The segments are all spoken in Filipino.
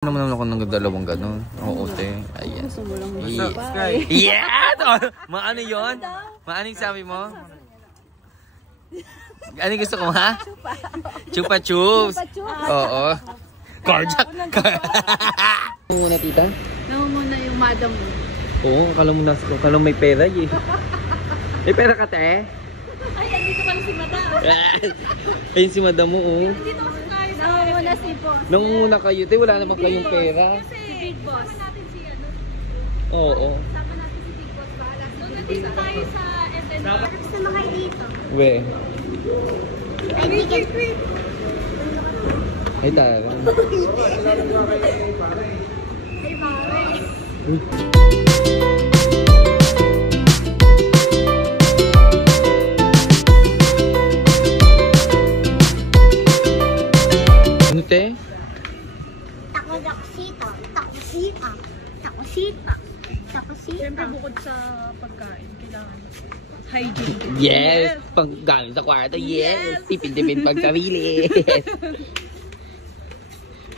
Ano naman ako ng dalawang gano'n? Oo, te. Ayan. Gusto mo lang Yeah! Maano yun? Maano yung sabi mo? Ano gusto ko, ha? Chupa chups. Oo. Carjack. Muna, tita? Muna yung madam mo. Oo, akala mo may pera eh. May pera ka, te? Ay, andito pala si madam. Ayun si madam mo, oh. Andito kasi tayo sa Nangunguna si boss. Nangunguna kayo, te. Wala naman kayong pera. Si big boss. Natin si ano. Oo. Sama natin si big boss. Doon nandito tayo sa SN. Gusto mo kayo dito? We. Ay, ticket. Ay, tara. Ay, bawal. Uy. Ano, te? Takusita. Takusita. Takusita. Takusita. Siyempre bukod sa pagkain, kailangan hygiene. Yes! Paggamit sa kwarto, yes! Tipid-tipid pag sarili. Yes!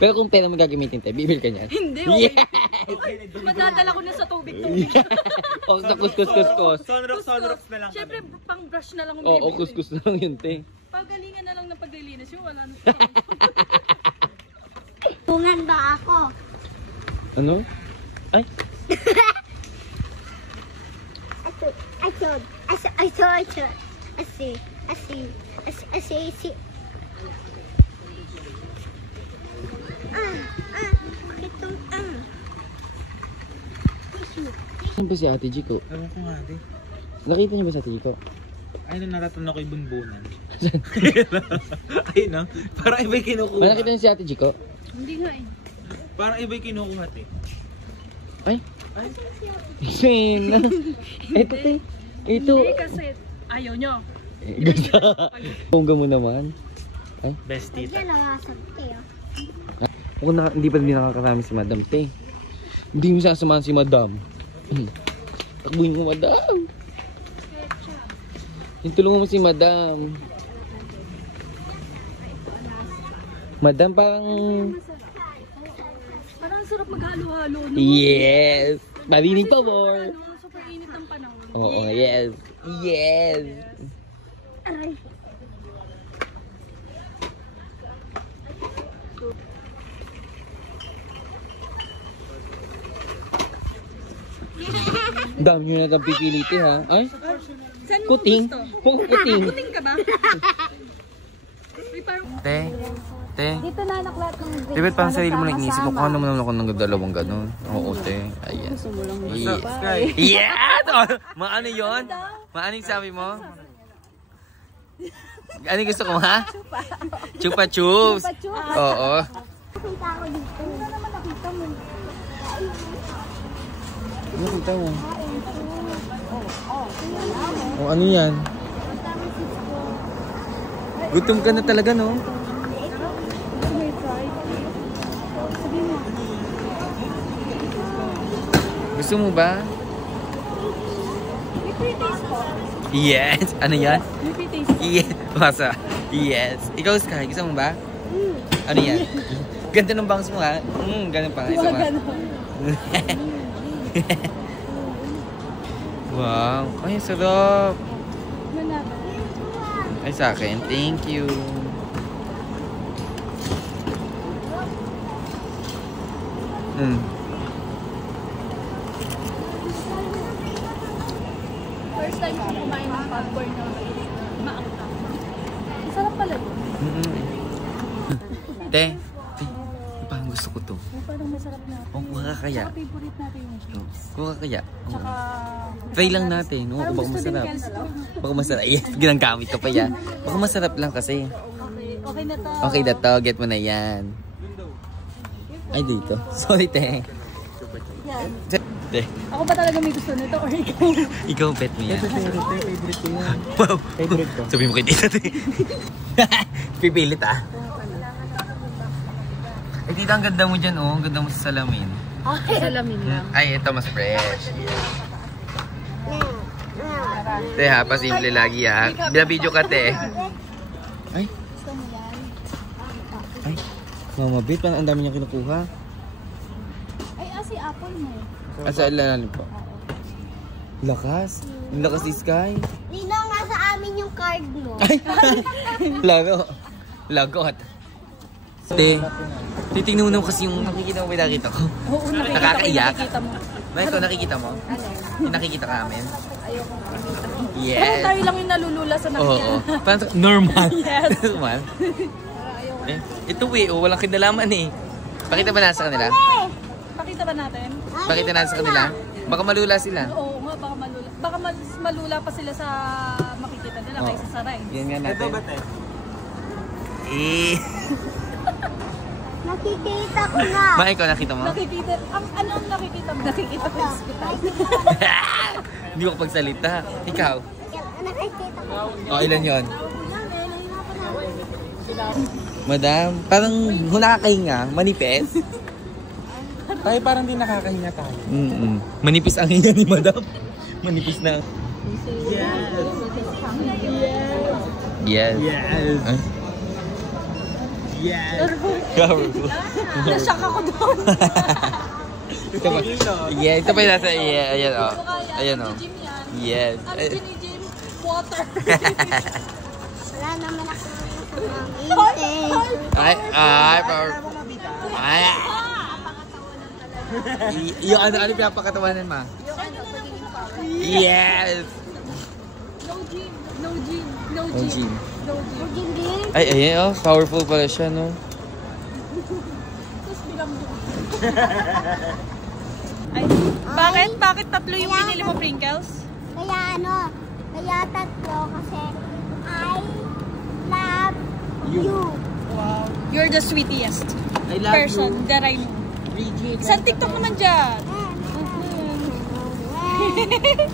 Pero kung pera mo gagamitin tayo, bibili ka niyan. Hindi, okay. Yes! Madadala ko na sa tubig. O, sa kuskus-kuskus. Sunrocks na lang. Siyempre, pang brush na lang. Oo, kuskus na lang yun, te. Pagalingan na lang ng paglilinis yung wala na. Tungan ba ako? Ano? Ay! Saan ba si Ate Jico? Ewan ko nga, di. Nakita niyo ba si Ate Jico? Ay, naratan ako ibunbunan. Ayun na. Parang iba'y kinukuha. Ba, nakita niyo si Ate Jico? Hindi nga eh. Parang iba'y kinukuha, te. Ay! Ay. Sin! Ito, te. Ito. Hindi kasi ayaw nyo. Ganda. Pungga mo naman. Ay. Best tita. Ako hindi pa din nakakarami si Madam, te. Hindi mo sasamahan si Madam. Takbuhin mo, Madam. Tulungan mo si Madam. Madam, Parang sarap maghalo-halo. No? yes! Marinig pa more. Super init ng panahon. Oo, yes. Yes! Dami nyo na itong pipiliti, ha? Ay? Saan mo Kuting? gusto? Kung kuting. Kuting ka ba? Te, te. Dito na naklat ng video. Te, ba't parang sarili mo na inisip ko? Ano naman ako ng dalawang gano'n? Oo, te. Ayan. Gusto mo lang Yeah! Maano yun? Maano yung sabi mo? Ano gusto ko, ha? Chupa chups. Oo. Nakita ko dito. Ano naman nakita mo? Ano nakita mo? Oh, ano yan? Gutom ka na talaga, no? Gusto mo ba? Yes! Ano yan? Yes! Masa? Yes! Ikaw, Sky, gusto mo ba? Ano yan? Ganda ng bangs mo, ha? Ganun pa. Isa pa. Wow! Ay, sarap! Ay, sa akin. Thank you. First time ko kumain ng popcorn na maangka. Sarap pala yun. Te, parang gusto ko to. Parang masarap na. Kuha ka kaya. Favorite natin yung chips. Kuha ka kaya. Tsaka... Try lang natin. No? Parang Baka gusto din masarap. Kelsey. Baka masarap. Yes, ginagamit ka pa yan. Baka masarap lang kasi. Okay na to. Okay na to. Get mo na yan. Ay, dito. Sorry, te. Yan. Te. Ako ba talaga may gusto nito or ikaw? Ikaw bet mo yan. Favorite ko yan. Wow. Favorite ko. Sabi mo kay tita, te. Pipilit, ah. Ay, tita, ang ganda mo dyan, oh. Ang ganda mo sa salamin. Okay. Salamin lang. Ay, ito mas fresh. Te, ha, pasimple lagi, ha. Binabidyo ka, te. Ay. Ay. Mama, babe, ang dami niya kinukuha. kasi apple mo. Asa ilalim po? Lakas. Ang lakas ni Sky. Nino, nga sa amin yung card mo. Ay! Lago. Lagot. Titingnan mo naman kasi yung nakikita mo, nakikita ko. Oo, Nakakaiyak. nakikita mo. Ba, ito nakikita mo? Yung nakikita ka amin? Ayoko makita. Parang Yes. tayo lang yung nalulula sa Oo. nakikita. Parang normal. Yes. Normal. Eh, ito walang kinalaman eh. Pakita ba nasa kanila? Pakita ba natin? Pakita natin sa kanila? Baka malula sila. Oo nga, baka malula. Baka mas malula pa sila sa makikita nila Oo. kaysa sa ride. Yan nga Ito natin. ba tayo? Eh. Nakikita ko na. Ma, ikaw nakita mo? Nakikita, anong nakikita mo? Nakikita ko yung hospital. Hindi ko pagsalita. Ikaw? Nakikita ko. O, ilan yon? Madam, parang nakakahinga, manipis. Tayo parang di nakakahinga tayo. Manipis ang hinga ni Madam. Manipis na. Yes. Yes. Huh? Yes. Powerful. Nashock ako doon. Ito pa. Yeah, ito pa yung nasa, yeah, ayan o. Ayan o. Gym yan. Yes. Ano gym? Water. Wala naman ako intake. Ay, powerful. Ay. Yung ano pinapakatawanan ma? Yes. No gym. No gym. No Oh, gym. gym. No gym. Hindi. Ay, ayan oh. Powerful pala siya, no? Tapos bilang mo. Ay, bakit tatlo yung pinili mo, Prinkles? Kaya kaya tatlo kasi I love you. Wow. You're the sweetest I love person that I know. Isang TikTok naman dyan. Eh,